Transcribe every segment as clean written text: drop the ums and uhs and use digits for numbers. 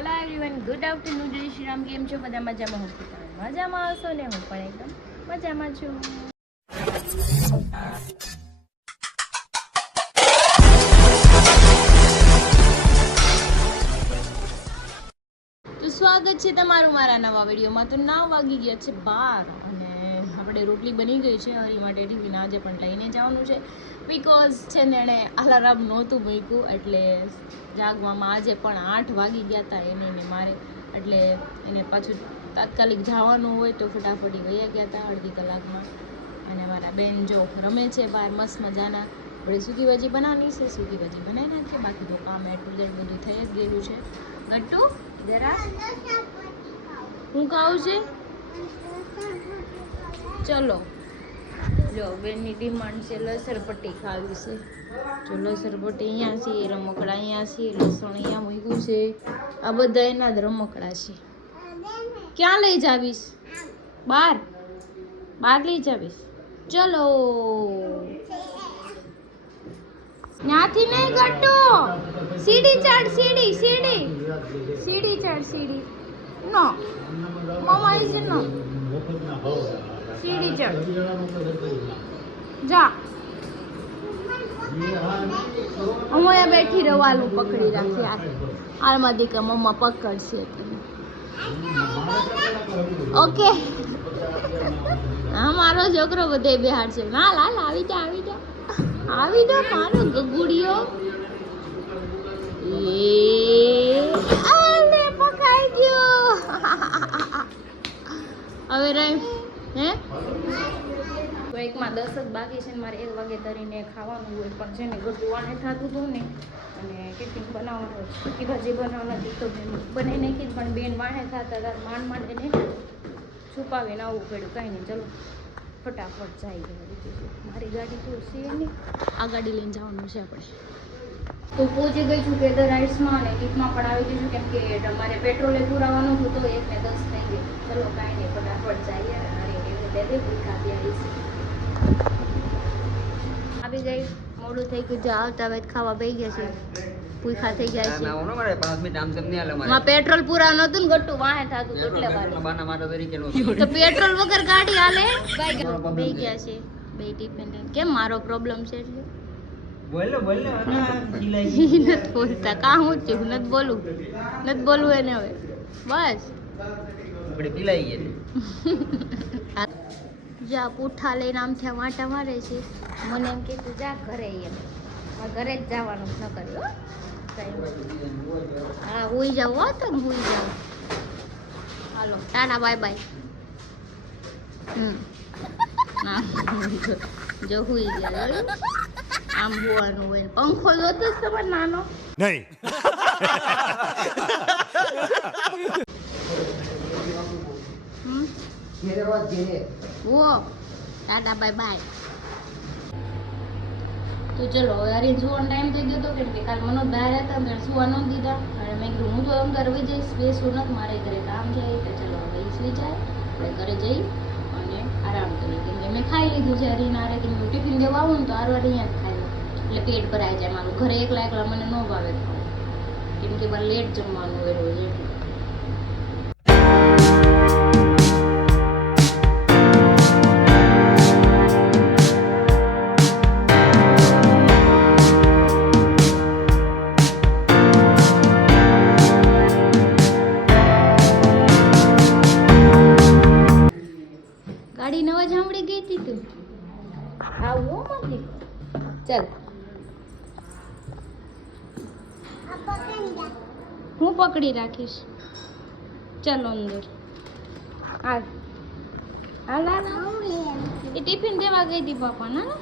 Hello everyone, good afternoon, જય શ્રી રામ. કેમ છો બધા? મજામાં? હું પણ મજામાં હશો ને? હું પણ એકદમ મજામાં છું. તો સ્વાગત છે તમારું મારા નવા વિડીયોમાં. તો 9 વાગી ગયા છે 12 અને આપણે રોટલી બની ગઈ છે. હરી માટે ટિફિન આજે પણ લઈને જવાનું છે બિકોઝ છે ને એણે અલાર્મ નહોતું મૂક્યું એટલે જાગવામાં આજે પણ 8 વાગી ગયા હતા એને ને મારે, એટલે એને પાછું તાત્કાલિક જવાનું હોય તો ફટાફટી વયા ગયા હતા અડધી કલાકમાં. અને મારા બેન જો રમે છે બહાર મસ્ત મજાના. આપણે સૂકી ભાજી બનાવવાની છે, સૂકી ભાજી બનાવી નાખીએ. બાકી તો કામ એટલું બધું થઈ જ ગયેલું છે. ગટ્ટુ જરા હું ખાવું છે? ચલો જો બેનની ડિમાન્ડ છે લસરપટ્ટી ખાવી છે. જો લસરપટ્ટી અહીંયા છે, રમકડા અહીંયા છે, લસણ અહીંયા મૂક્યું છે. આ બધા એના જ રમકડા છે. ક્યાં લઈ જાવીશ? બહાર લઈ જાવીશ? ચલો ત્યાંથી નહીં ગટ્ટુ, સીડી ચડ, સીડી ચડ, સીડી નો મમ્મા ઇઝ નો સીડી ચડ જા. અહીંયા બેઠી રવાલું પકડી રાખી આરમાં દીકરા મમ્મા પકડશે. ઓકે હા મારો છોકરો બધે બિહાર છે. ના લાલ આવી જા મારો ગગુડિયો. એ પકડાઈ ગયો. હવે રહી હે એકમાં 10 જ બાકી છે ને મારે 1 વાગે ધરીને ખાવાનું હોય. પણ છે ને ગટુ વાણે થતું હતું ને અને ટિફિન બનાવવાનું સૂકી ભાજી બનાવવાની હતી તો બનાવી નાખી. પણ બેન વાણે થતા હતા માંડ એને છુપાવીને આવવું પડ્યું. કાંઈ નહીં, ચલો ફટાફટ જાય ગયા. મારી ગાડી તો છે નહીં, આ ગાડી લઈને જવાનું છે આપણે. તો પહોંચી ગઈ છું કેદર રાઇડ્સમાં અને લિફ્ટમાં પણ આવી ગઈ છું કેમ કે અમારે પેટ્રોલે પુરાવાનું હતું તો 1 ને 10 થઈ ગઈ. ચલો કાંઈ નહીં, ફટાફટ જઈએ. અરે એવી દે ભૂખ આપી આવી ગઈ. મોડું થઈ ગયું, જો આવતા વેત ખાવા બેસી ગયા છે. પૂખા થઈ ગયા છે. પેટ્રોલ પૂરા નતું ને ગટ્ટુ વાહે થાતું એટલે તો પેટ્રોલ વગર ગાડી હાલે. બેસી ગયા છે બે ટિફિન. કેમ મારો પ્રોબ્લેમ છે એટલે બોલો નથી બોલતા. કા હું છું નથી બોલવું એને હવે બસ જા પૂઠા લઈને આમ થયા વાંટા મારે છે. મને એમ કે તું જા ઘરે, એમ ઘરે જ જવાનું ન કર્યું. હા હુઈ જાવ હો, તમે હુઈ જાવ. હાલો ટાટા બાય બાય. જો હુઈ ગયા. આમ હોવાનું હોય પંખો જોતો જ તમારે નાનો નહીં. વો ટાટા બાય બાય. તો ચલો હવે હરી સુવાનો ટાઈમ થઈ ગયો હતો કેમ કે કાલ મનોજ બહાર હતા મેં સુવા ન દીધા. અને મેં કીધું હું તો એમ ઘરે વહી જઈશ, બેસું નથી મારે ઘરે કામ છે. તો ચલો હવે સુઈ જાય, આપણે ઘરે જઈ અને આરામ કરીએ. કેમ કે મેં ખાઈ લીધું છે હરીને આરે કે હું ટિફિન દેવા આવું ને તો આરવાર અહીંયા જ ખાઈ લઉં એટલે પેટ ભરાઈ જાય મારું. ઘરે એકલા મને ન ભાવે ખાવું કેમ કે બાર લેટ જમવાનું હોય રોજ એટલે. ગાડીનો અવાજ સાંભળી ગઈ હતી તું? આવું મત ચાલ હું પકડી રાખીશ. ચાલો અંદર હાલ. એ ટિફિન દેવા ગઈ હતી પાપા ના.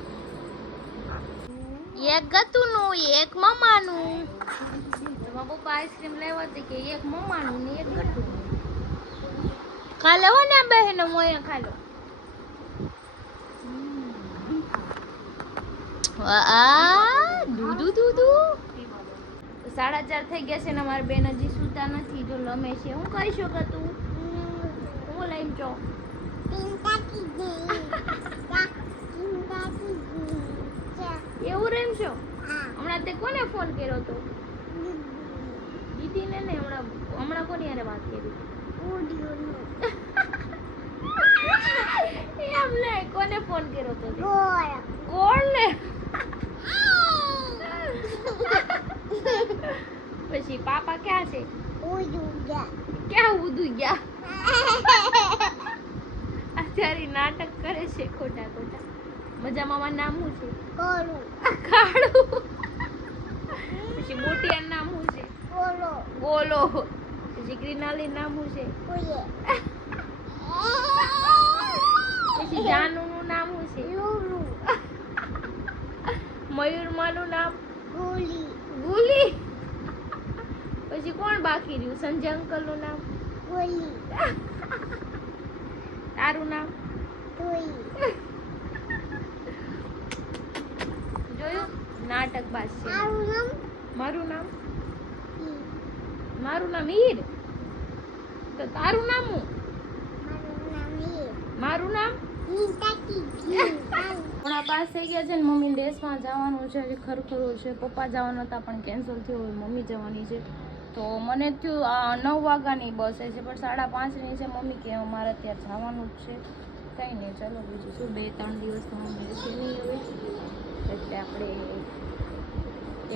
એક ગતુનું એક મમ્માનું. પપ્પા આઈસ્ક્રીમ લેવા હતી કે એક મમ્માનું ને એક ગતુનું. ખા લો ને બહેનો મોયા ખા લો. દૂધુ 4:30 થઈ ગયા છે ને અમારે બેન હજી સૂતા નથી. જો લમે છે. હું કહી શકો તું હું લઈને છો એવું રેમ છો? હમણાં તે કોને ફોન કર્યો હતો? દીદીને ને હમણાં હમણાં કોની હારે વાત કરી એમ ને કોને ફોન કર્યો તો કોણ ને પછી પાપા ક્યાં છે ક્યાં ઉદુ ગયા અત્યારે નાટક કરે છે ખોટા ખોટા મજામાં નામ શું છે કાળું પછી મોટિયા નામ શું છે ગોલો પછી ગ્રીનાલી નામ શું છે પછી જાનુ નું નામ શું છે મયુર માનું નામ ગુલી પછી કોણ બાકી રહ્યું સંજય અંકલ નું નામ તારું નામ જોયું નાટક બાજ છે મારું નામ હીર તો તારું નામ હું મારું નામ હમણાં પાસ થઈ ગયા છે ને મમ્મી દેશમાં જવાનું છે ખરખરું છે પપ્પા જવાના હતા પણ કેન્સલ થયું હવે મમ્મી જવાની છે તો મને થયું 9 વાગ્યાની બસ છે પણ 5:30ની છે મમ્મી કે અમારે ત્યાં જવાનું જ છે કંઈ નહીં ચલો બીજું શું 2-3 દિવસ તો મમ્મી છે નહીં હવે એટલે આપણે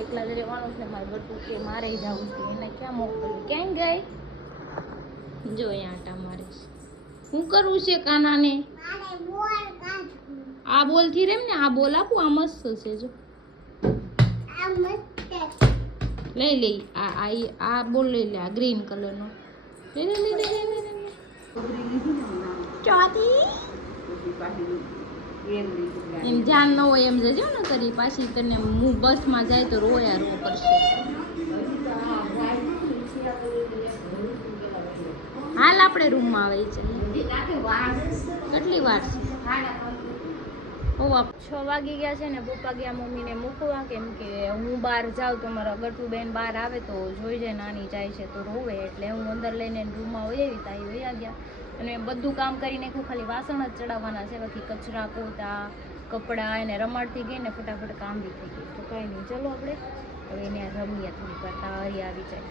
એકલા જ રહેવાનું છે મારે ગટુ કે મારે જવું છે એને ક્યાં મોકલ્યું ક્યાં ગઈ જો અહીંયા આટા મારે શું કરવું છે કાનાને આ બોલ થી રેમ ને આ બોલ આપું આ મસ્ત છે જો લઈ લઈ આ બોલ લઈ લે આ ગ્રીન કલર નો લઈ લે ચોથી એમ જાન ન હોય એમ જજો ને કરી પાછી તને હું બસમાં જાય તો રોયા રો કરશે હાલ આપણે રૂમમાં આવી છે કેટલી વાર છે 6 વાગી ગયા છે ને પપ્પા ગયા મમ્મીને મૂકવા કેમ કે હું બહાર જાઉં તો મારા ગટુ બેન બહાર આવે તો જોઈ જાય નાની જાય છે તો રોવે એટલે હું અંદર લઈને રૂમમાં વહી આવી તાઈ વહી ગયા અને બધું કામ કરીને ખાલી વાસણ જ ચડાવવાના છે બાકી કચરા પોતા કપડાં એને રમાડતી ગઈ ને ફટાફટ કામ બી થઈ ગયું તો કંઈ નહીં ચલો આપણે હવે એને રમીએ થોડીક વાર તારી આવી જાય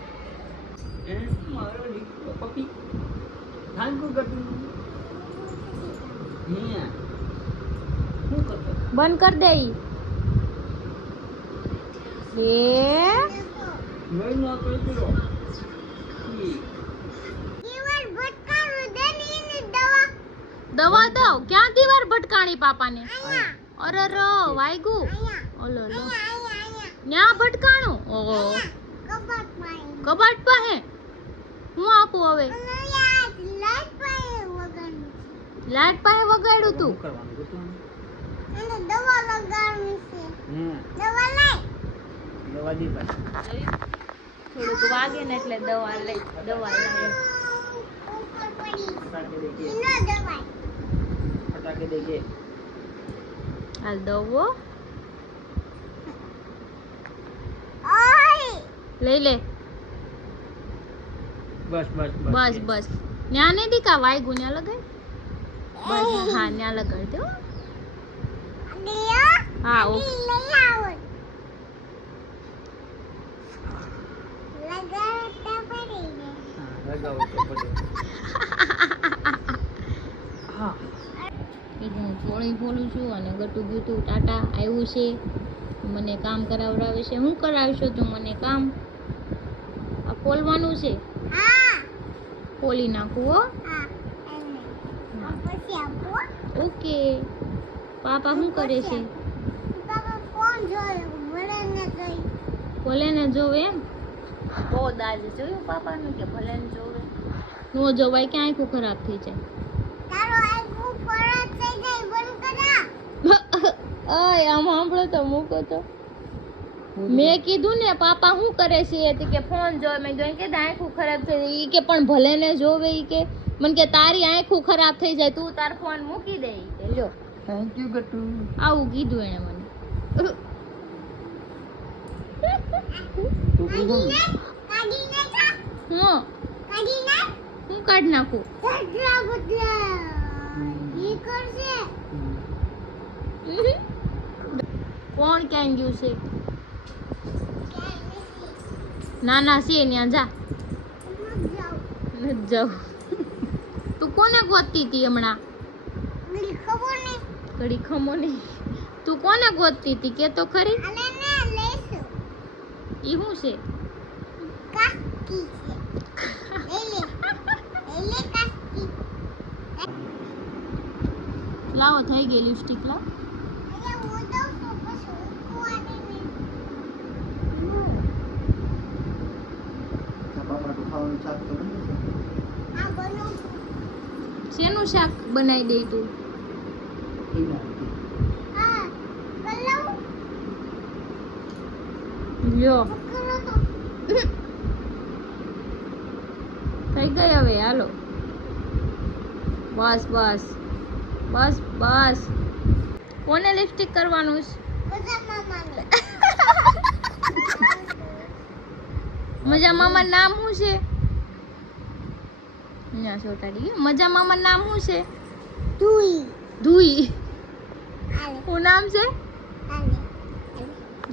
બંધ કર દે દવા દો ક્યાં દીવાર ભટકાણી પાપાને અરે રો વાયગુ ઓલો લો ન્યા ભટકાણું ઓહો કબાટ પાસે હું આપું હવે લાઈટ પાસે વગાડ્યું તું દવા લગાડવી છે દવા લઈ દવા દી થોડુંક વાગે ને એટલે દવા લઈ ફટાકે દેજે હાલ દવો લઈ લે બસ ન્યા ને દીકા વાયગુ ન્યા લગાય બસ હા ન્યા લગાડ દો હા ઓ થોડી બોલું છું અને ગટુ ગયું તું ટાટા આવ્યું છે મને કામ કરાવડાવે છે હું કરાવશો તું મને કામ આ ખોલવાનું છે ખોલી નાખું હો ઓકે પાપા શું કરે છે ભલે ને જોવે એમ બહુ દાજ જોયું પાપાનું કે ભલે ને જોવે નો જોવાય કે આંખું ખરાબ થઈ જાય ઓય આમ સાંભળો તો મૂકો તો મેં કીધું ને પાપા શું કરે છે કે ફોન જોવે મેં જોઈ કે આંખું ખરાબ થઈ જાય ઈ કે પણ ભલે ને જોવે ઈ કે મને કે તારી આંખું ખરાબ થઈ જાય તું તાર ફોન મૂકી દે ઈ કે લ્યો થેન્ક યુ ગટુ આવું કીધું એને મને હું કાઢ નાખું કોણ ક્યાં ગયું છે નાના છે ત્યાં જા નથી જાવ. તું કોને ગોતતી હતી હમણાં? ઘડી ખમો નહીં. તું કોને ગોતતી હતી કે તો ખરી? ઈ શું છે? લાવો થઈ ગઈ લિપસ્ટિક લાવ. શેનું શાક બનાવી દે તું? લ્યો થઈ ગઈ હવે. હાલો બસ બસ બસ બસ. કોને લિપસ્ટિક કરવાનું છે? મજા મામા નામ શું છે? અહીંયા છોટાડી મજા મામા નામ શું છે? ધુઈ. શું નામ છે?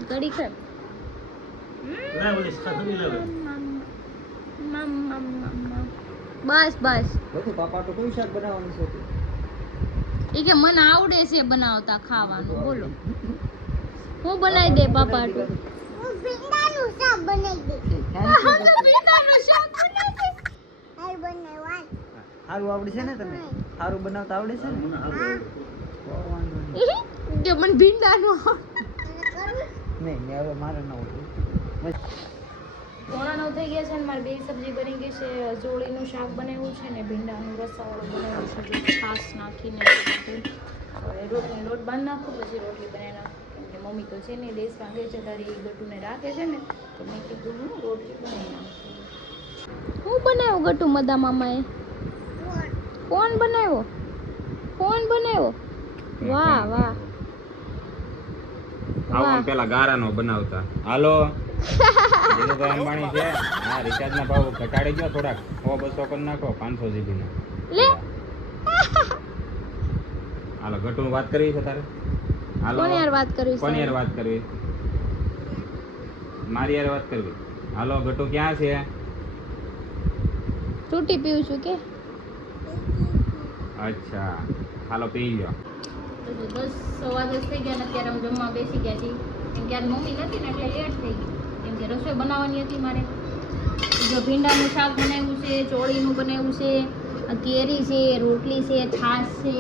ઘડી ખર. બસ બસ. પાપા તો કયું શાક બનાવવાનું છે? એ કે મને આવડે છે બનાવતા ખાવાનું. બોલો હું બનાવી દે પાપા તો. ભીંડાનું શાક બનાવી દે. ભીંડાનું શાક બનાવી દે. સારું આવડે છે ને તમે? સારું બનાવતા આવડે છે ને? કે મને ભીંડાનું નહીં મેં હવે મારે ન આવડે. 9:09 થઈ ગયા છે ને મારી બે સબ્જી બની ગઈ છે. જોળીનું શાક બનાવ્યું છે ને ભીંડાનું રસાવાળું બનાવ્યું છે જે છાશ નાખીને. હવે રોટલી લોટ બાંધી નાખું પછી રોટલી બનાવી નાખું. કેમ કે મમ્મી તો છે ને દેશ વાગે છે તારી ગટુને રાખે છે ને તો મેં કીધું હું રોટલી બનાવી નાખું. હું બનાવ્યું ગટુ મદા મામાએ? કોણ બનાવ્યો? કોણ બનાવ્યો? વાહ વાહ. આવું પેલા ગારાનો બનાવતા. હાલો ધીરુભાઈ અંબાણી છે. હા રિચાર્જ ના ભાવ ઘટાડી ગયો થોડાક 100-200 કરી નાખો 500 GB ના. લે હાલો ઘટું વાત કરવી છે તારે? હાલો કોની યાર વાત કરવી છે? કોની યાર વાત કરવી? મારી યાર વાત કરવી. હાલો ઘટુ ક્યાં છે? ફ્રૂટી પીવું છું કે? અચ્છા હાલો પી લો. 10:10 થઈ ગયા ને અત્યારે હું જમવા બેસી ગયા છીએ. કેમ કે આજ મમ્મી નથી ને એટલે લેટ થઈ ગઈ. કેમ કે રસોઈ બનાવવાની હતી મારે. જો ભીંડાનું શાક બનાવ્યું છે, ચોળીનું બનાવ્યું છે, કેરી છે, રોટલી છે, છાશ છે.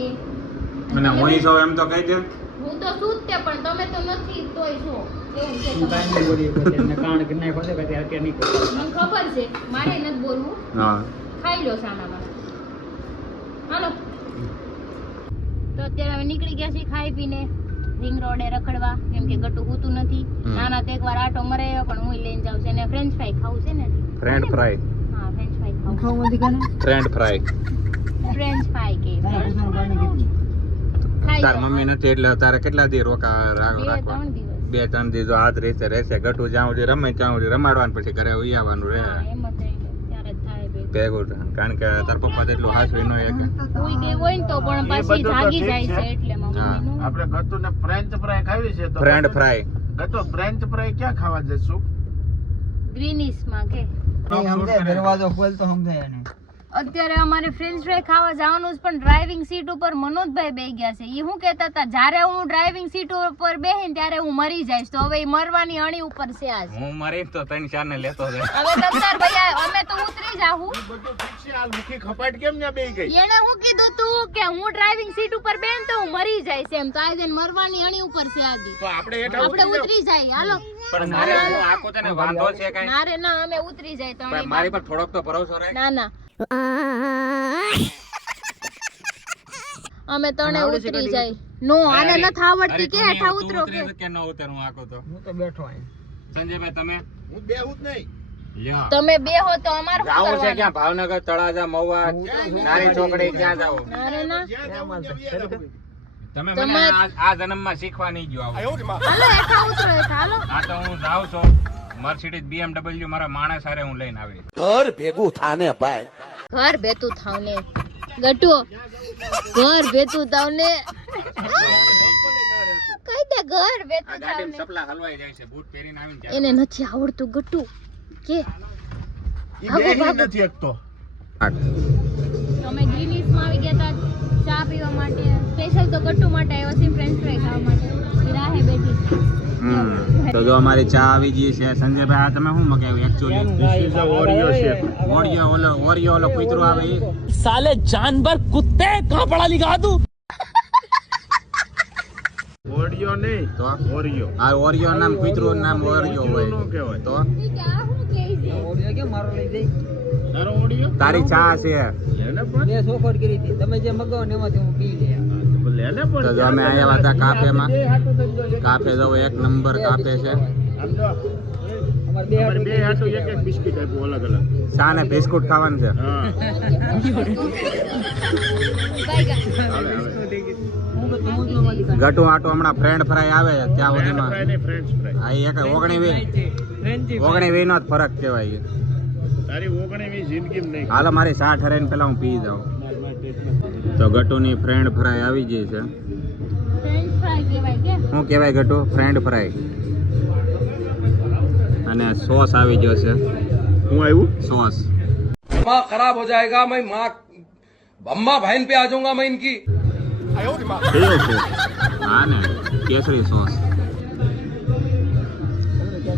અને હું છો એમ તો કહી દે. હું તો છું જ તે પણ તમે તો નથી તોય છો. એવું છે તું કાંઈ નહીં બોલી પછી એમને કાન કરી નાખો છે પછી અત્યારે નહીં કરતા. મને ખબર છે મારે નથી બોલવું. હા ખાઈ લો સામામાં. હાલો તો અત્યારે અમે નીકળી ગયા છીએ ખાઈ પીને રિંગ રોડે રખડવા. કેમ કે ગટુ હોતું નથી. નાના તો એકવાર આટો મરાયો પણ હું લઈને જાઉં છું. અને ફ્રેન્ચ ફ્રાય ખાવું છે ને? French fry. હા ફ્રેન્ચ ફ્રાય ખાવું. ખાવું નથી કાને? French fry. ફ્રેન્ચ ફ્રાય કે તારા પૂછવાનું પાણી કેટલું? ખાઈ તાર જાઉં. મમ્મી નથી એટલે તારે કેટલા દી રોકા રાખવા? 2-3 દિવસ. 2-3 દી જો આજ રીતે રહેશે. ગટુ જ્યાં સુધી રમે ત્યાં સુધી રમાડવાનું પછી ઘરે ઉઈ આવવાનું રહે. હા એમ જ રહે. ત્યારે જ થાય બે. ભેગું થાય. કારણ કે તાર પપ્પા તો એટલું હાસવી ન એક. કોઈ કે હોય ને તો પણ પાછી જાગી જાય છે એટલે હા. મમ્મી આપણે ગટુને ફ્રેન્ચ ફ્રાય ખાવી છે તો French fry. Gatu French fry ક્યાં ખાવા જઈશું? ગ્રીનિશ માં કે નહીં સમજાય દરવાજો ખોલ તો સમજાય એને. અત્યારે અમારે ફ્રેન્ચ ફ્રાય ખાવા જવાનું છે પણ ડ્રાઇવિંગ સીટ ઉપર મનોજભાઈ બેસી ગયા છે. એ શું કહેતા હતા જ્યારે હું ડ્રાઇવિંગ સીટ ઉપર બેહીને ત્યારે હું મરી જઈશ. તો હવે ઈ મરવાની અણી ઉપર છે આજ. હું મરી તો 3-4 ને લેતો જાય. હવે દફતર ભૈયા અમે તો ઉતરી જાહું. બધું ઠીક છે. હાલ મુખી ખપાટ કેમ ત્યાં બેહી ગઈ? એને શું કીધું તું કે હું ડ્રાઇવિંગ સીટ ઉપર બેન તો હું મરી જઈશ એમ. તો આજે મરવાની અણી ઉપર છે આજી. તો આપણે હેઠા આપણે ઉતરી જાય હાલો. પણ મારે હું આખો તને વાંધો છે કઈ? ના રે ના અમે ઉતરી જાય તો પણ મારી પર થોડોક તો ભરોસો રાખ. ના ના અમે તને ઉતરી જાય. નો આને નથી આવડતી કે હેઠા ઉતરો કે ન ઉતર હું આખો તો. હું તો બેઠો અહીં. સંજયભાઈ તમે હું બેહું જ નહીં. લ્યો તમે બેહો તો અમાર શું જાવું છે કરવાનું? ક્યાં? ભાવનગર, તળાજા, મહુવા, નારી ચોકડી ક્યાં જાવ? ના રે ના જ્યાં જવું ત્યાં વ્યા જવું. તમે તમે- મને આ જન્મમાં શીખવા નહીં ગયો આવું. એવું જ માં. હાલો હેઠા ઉતરો હેઠા હાલો. આ તો હું જાઉં છું મર્સિડીઝ BMW મારા માણસ હારે હું લઈને આવી. ઘર ભેતું થાવ ને ગટુ ઘર ભેતું થાવ ને કઈ દે ઘર આ ભેતું થાવ ગાડીમાં ને. સપલા હલવાઈ જાય છે. બૂટ પહેરીને આવીને એને નથી આવડતું ગટુ કે ઈ ભાગો, બેહી ભાગો. નથી એકતો. અમે ગ્રીનીસમાં આવી ગયા હતા ચા પીવા માટે. સ્પેશિયલ તો ગટ્ટુ માટે આવ્યા છે, ફ્રેન્ચ ફ્રાઈ ખાવા માટે. રાહે બેઠી. તો જો અમારી ચા આવી ગઈ છે. સંજયભાઈ આ તમે શું મગાવ્યું એકચ્યુઅલી? ઓરિયો ઓલો કૂતરો આવે એ साले जानवर कुत्ते कहाँ पढ़ा लिखा तू ઓરિયો નહીં તો ઓરિયો આ ઓરિયો નામ કૂતરો નામ ઓરિયો નો હોય કહેવાય. તો ઈ કે આ શું કહે છે? ઓડિયો કેમ મારો લઈ જઈ? તારો ઓરિયો તારી ચા છે. લેને પણ મેં સોફટ કરી હતી. તમે જે મગાવો ને એમાંથી હું પી લે. લેને પણ તો જો અમે આવ્યા હતા કાફેમાં. બે હાટું થઈ ગયો. કાફે જો એક નંબર કાફે છે. આમ જો અમારે અમારે બે હાટું એક એક બિસ્કિટ આપ્યું અલગ અલગ. ચા ને બિસ્કુટ ખાવાનું છે. હા બાય હવે હું તો સમજવામાં નથી. ગટુ આટો હમણાં ફ્રેન્ડ ફ્રાય આવે ત્યાં ફ્રેન્ચ સુધીમાં ફ્રાય ને ફ્રેન્ચ ફ્રાય. આ એક ઓગણી નો જ ફરક કહેવાય. તારી ઓગણીમી જિંદગીમાં નહીં. હાલો મારી ચા ઠરાઈને પેલા હું પી જાઉં. તો ગટુની ફ્રેન્ડ ફ્રાય આવી ગઈ છે. ફ્રેન્ચ ફ્રાઈ કહેવાય કે? શું કહેવાય ગટુ? French fry. અને સોસ આવી ગયો છે. હું આવ્યું સોસ माँ खराब हो जाएगा मैं माँ अम्मा बहन पे आ जाऊंगा मैं इनकी કયો છે? હા ને કેસરી સોસ.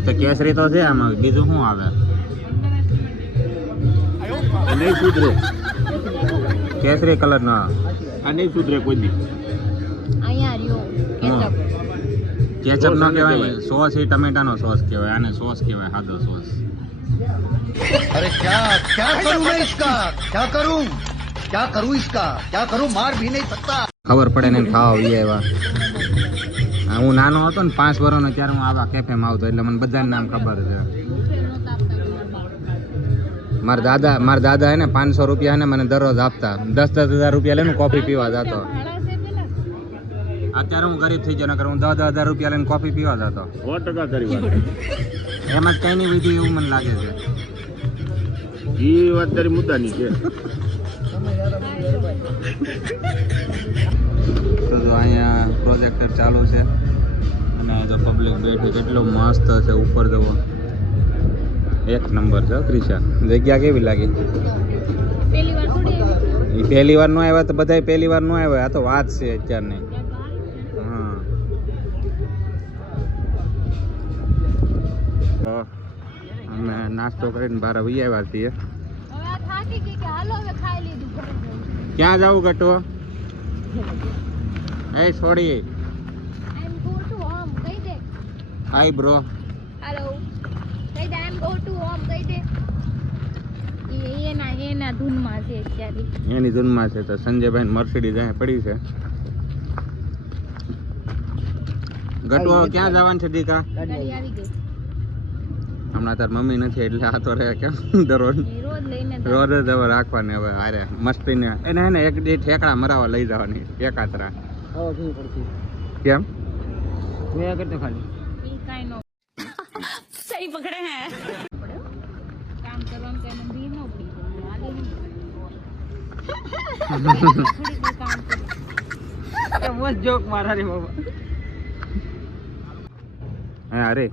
તો કેસરી તો છે આમાં, બીજું શું આવે? નહીં સુધરે કેસરી કલર નો આ નહીં સુધરે કોઈ દી. અહીંયા રહ્યો કેચઅપ. કેચઅપ નો કહેવાય. સોસ એ ટમેટાનો સોસ કહેવાય. આને સોસ કહેવાય, સાદો સોસ. अरे क्या क्या करूं मैं इसका क्या करूं इसका क्या करूं मार भी नहीं सकता ખબર પડે ને ખાવા આવી આવ્યા. હા, હું નાનો હતો ને 5 વર્ષનો ત્યારે હું આવા કેફેમાં આવતો એટલે મને બધાને નામ ખબર છે. મારા દાદા હે ને 500 રૂપિયા હે ને મને દરરોજ આપતા. 10,000 રૂપિયા લઈને કોફી પીવા જતો. અત્યારે હું ગરીબ થઈ ગયો, નકર હું 10,000 રૂપિયા લઈને કોફી પીવા જતો. 100% કરી વાત. એમાં જ કઈ નહીં વિધિ એવું મને લાગે છે. એ વાત તારી મુદ્દાની છે. તો જો અહીંયા પ્રોજેક્ટર ચાલુ છે અને તો પબ્લિક બેઠી. કેટલું મસ્ત છે. ઉપર જવો એક નંબર છે. ક્રિશા જગ્યા કેવી લાગી? પહેલી વાર થોડી એ પહેલી વાર નો આવ્યા તો બધાય પહેલી વાર નો આવ્યા. આ તો વાત છે અત્યારની. હા તો અમે નાસ્તો કરીને બહાર આવી આવ્યા છીએ. હવે આ થાકી ગઈ કે હાલો હવે ખાઈ લીધું ઘરે જવું. ક્યાં જાવું ગટો? એ છોડી I am go to home કહી દે. Hi bro. હાલો કહી દે I am go to home કહી દે. એના ધૂનમાં છે અત્યારે. એની ધૂનમાં છે. તો સંજયભાઈ મર્સિડીઝ અહીંયા પડી છે. ગટો ક્યાં જવાનું છે દીકા? ગાડી આવી ગઈ. હમણાં તાર મમ્મી નથી એટલે આ તો રહે કેમ દરરોજ એ રોજ લઈને જાય. રોજ જ હવે રાખવાની. હવે હારે મસ્તીને એને હે ને એક દી ઠેકડા મરાવા લઈ જવાની એકાતરા. હવે પીવી પડશે. કેમ? જોયા કરતો ખાલી. ઈ કાંઈ નો સહી પકડે હે કામ કરવાનું કઈ મને ભી નો પડી જાય. હાલે નહીં. થોડી કોઈ કામ કરે. મસ્ત જોક મારા રે બાબા. હે અરે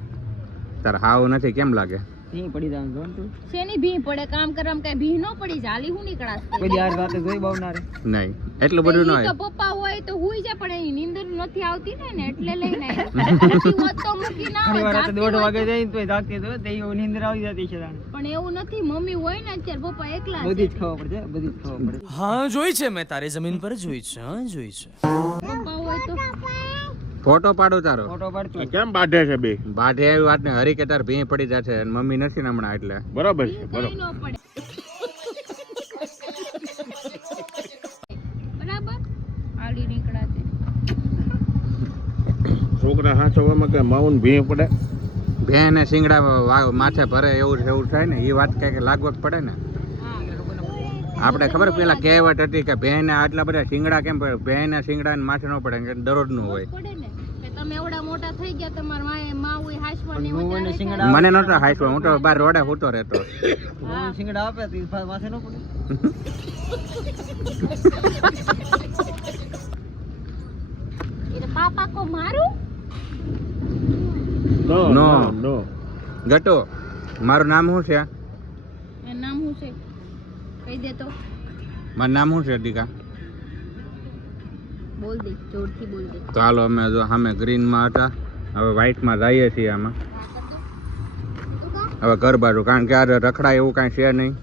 તાર હાવ નથી કેમ લાગે? અહીં પડી જવાનું જોન તું. શેની ભી પડે? કામ કરવામાં કઈ ભી નો પડી જાય. હાલી હું નીકળાશ કોઈ દી આ રાતે જોઈ બાવના રે. નહીં એટલું બધું ન તો હોય. પપ્પા હોય તો હુઈ જાય પણ એની નીંદર નથી આવતી ને એટલે લઈને આવ્યા. પછી હોત તો મૂકી ના ઘણી હોય. વાર રાતે જાગતી 1:30 હોય વાગે તો. જાય તો જાગતી તો તે નીંદર આવી જતી છે તાણે. પણ એવું નથી. મમ્મી હોય ને અત્યારે પપ્પા એકલા છે. બધી જ ખાવા પડશે બધી જ ખાવા પડે. हाँ જોઈ છે મેં તારી જમીન પર જોઈ છે હા જોઈ છે પપ્પા હોય તો ફોટો પાડો તારો. ફોટો પાડતો. કેમ બાંધે છે બે? બાઢે આવી વાત ને હરી કે તાર ભી પડી જશે અને મમ્મી નથી ને હમણાં એટલે. બરોબર છે કઈ બરોબર. નો પડે. બરાબર આલી નીકળાશે. છોકરા હાચવવામાં કે માઉન ભી પડે. ભે ને શિંગડા માથે ભરે એવું થાય ને એ વાત કઈ લાગવગ પડે ને. આપણે ખબર પેલા કહેવત હતી કે ભે ને આટલા બધા શિંગડા કેમ પડે? ભે ને શિંગડા ને માથે ન પડે કે દરરોજ નું હોય. પડે ને કે તમે એવડા મોટા થઈ ગયા તમાર માં હોય હાસવાની પણ મજા મને આવે છે. શિંગડા મને નતો હાઈસવા. હું તો બાર રોડે હોતો રહેતો. હું શિંગડા આપે તો ઈ માથે ન પડે. એ તો પાપા કો મારું. નો નો. નો. ગટો મારું નામ શું છે? એ નામ શું છે? કહી દે તો. મારું નામ શું છે દીકા? બોલ દે, જોરથી બોલ દે. તો હાલો અમે જો સામે ગ્રીનમાં હતા, હવે વ્હાઈટમાં જઈએ છીએ આમાં. હવે ઘર બાજુ, કારણ કે આ રખડાય એવું કાંઈ છે નહીં.